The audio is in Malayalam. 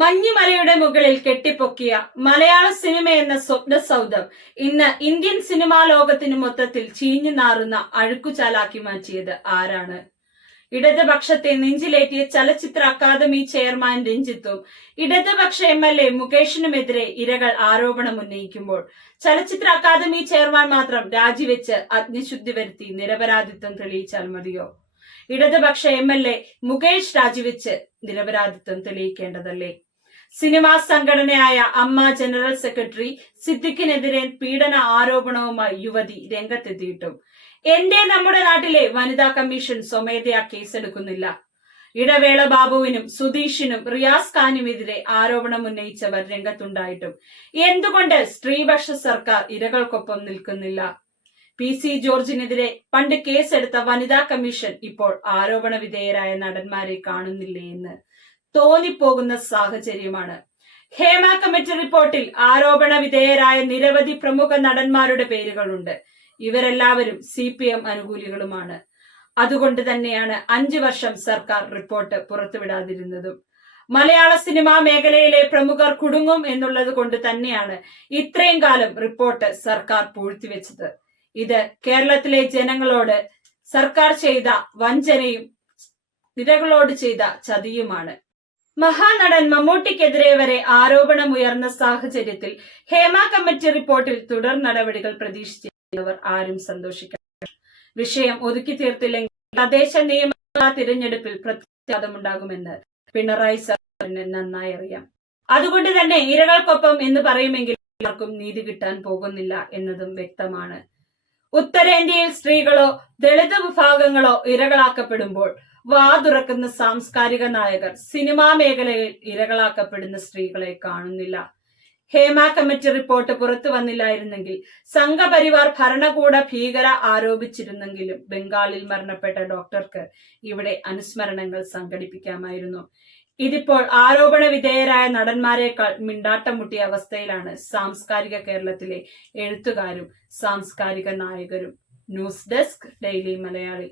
മഞ്ഞുമലയുടെ മുകളിൽ കെട്ടിപ്പൊക്കിയ മലയാള സിനിമ എന്ന സ്വപ്ന സൗധം ഇന്ന് ഇന്ത്യൻ സിനിമാ ലോകത്തിന് മൊത്തത്തിൽ ചീഞ്ഞു നാറുന്ന അഴുക്കുചാലാക്കി മാറ്റിയത് ആരാണ്? ഇടതുപക്ഷത്തെ നെഞ്ചിലേറ്റിയ ചലച്ചിത്ര അക്കാദമി ചെയർമാൻ രഞ്ജിത്തും ഇടതുപക്ഷ MLA മുകേഷിനുമെതിരെ ഇരകൾ ആരോപണം ഉന്നയിക്കുമ്പോൾ ചലച്ചിത്ര അക്കാദമി ചെയർമാൻ മാത്രം രാജിവെച്ച് അഗ്നിശുദ്ധി വരുത്തി നിരപരാധിത്വം തെളിയിച്ചാൽ മതിയോ? ഇടതുപക്ഷ MLA മുകേഷ് രാജിവെച്ച് നിരപരാധിത്വം തെളിയിക്കേണ്ടതല്ലേ? സിനിമാ സംഘടനയായ അമ്മ ജനറൽ സെക്രട്ടറി സിദ്ദിഖിനെതിരെ പീഡന ആരോപണവുമായി യുവതി രംഗത്തെത്തിയിട്ടും നമ്മുടെ നാട്ടിലെ വനിതാ കമ്മീഷൻ സ്വമേധയാ കേസെടുക്കുന്നില്ല. ഇടവേള ബാബുവിനും സുധീഷിനും റിയാസ് ഖാനുമെതിരെ ആരോപണം ഉന്നയിച്ചവർ രംഗത്തുണ്ടായിട്ടും എന്തുകൊണ്ട് സ്ത്രീപക്ഷ സർക്കാർ ഇരകൾക്കൊപ്പം നിൽക്കുന്നില്ല? PC ജോർജിനെതിരെ പണ്ട് കേസെടുത്ത വനിതാ കമ്മീഷൻ ഇപ്പോൾ ആരോപണ വിധേയരായ നടന്മാരെ കാണുന്നില്ലേ എന്ന് തോന്നിപ്പോകുന്ന സാഹചര്യമാണ്. ഹേമ കമ്മിറ്റി റിപ്പോർട്ടിൽ ആരോപണ വിധേയരായ നിരവധി പ്രമുഖ നടന്മാരുടെ പേരുകളുണ്ട്. ഇവരെല്ലാവരും CPM അനുകൂലികളുമാണ്. അതുകൊണ്ട് തന്നെയാണ് 5 വർഷം സർക്കാർ റിപ്പോർട്ട് പുറത്തുവിടാതിരുന്നതും. മലയാള സിനിമാ മേഖലയിലെ പ്രമുഖർ കുടുങ്ങും എന്നുള്ളത് കൊണ്ട് തന്നെയാണ് ഇത്രയും കാലം റിപ്പോർട്ട് സർക്കാർ പൂഴ്ത്തിവെച്ചത്. ഇത് കേരളത്തിലെ ജനങ്ങളോട് സർക്കാർ ചെയ്ത വഞ്ചനയും ഇരകളോട് ചെയ്ത ചതിയുമാണ്. മഹാനടൻ മമ്മൂട്ടിക്കെതിരെ വരെ ആരോപണമുയർന്ന സാഹചര്യത്തിൽ ഹേമ കമ്മിറ്റി റിപ്പോർട്ടിൽ തുടർ നടപടികൾ പ്രതീക്ഷിച്ചവർ ആരും സന്തോഷിക്കണം. വിഷയം ഒതുക്കി തീർത്തില്ലെങ്കിൽ തദ്ദേശ നിയമ തിരഞ്ഞെടുപ്പിൽ പ്രത്യാഘാതമുണ്ടാകുമെന്ന് പിണറായി സർക്കാരിന് നന്നായി അറിയാം. അതുകൊണ്ട് തന്നെ ഇരകൾക്കൊപ്പം എന്ന് പറയുമെങ്കിൽ ആർക്കും നീതി കിട്ടാൻ പോകുന്നില്ല എന്നതും വ്യക്തമാണ്. ഉത്തരേന്ത്യയിൽ സ്ത്രീകളോ ദളിത് വിഭാഗങ്ങളോ ഇരകളാക്കപ്പെടുമ്പോൾ വാതുറക്കുന്ന സാംസ്കാരിക നായകർ സിനിമാ മേഖലയിൽ ഇരകളാക്കപ്പെടുന്ന സ്ത്രീകളെ കാണുന്നില്ല. ഹേമ കമ്മിറ്റി റിപ്പോർട്ട് പുറത്തു വന്നില്ലായിരുന്നെങ്കിൽ സംഘപരിവാർ ഭരണകൂട ഭീകര ആരോപിച്ചിരുന്നെങ്കിലും ബംഗാളിൽ മരണപ്പെട്ട ഡോക്ടർക്ക് ഇവിടെ അനുസ്മരണങ്ങൾ സംഘടിപ്പിക്കാമായിരുന്നു. ഇതിപ്പോൾ ആരോപണ വിധേയരായ നടന്മാരെക്കാൾ മിണ്ടാട്ടം മുട്ടിയ അവസ്ഥയിലാണ് സാംസ്കാരിക കേരളത്തിലെ എഴുത്തുകാരും സാംസ്കാരിക നായകരും. News desk daily Malayali.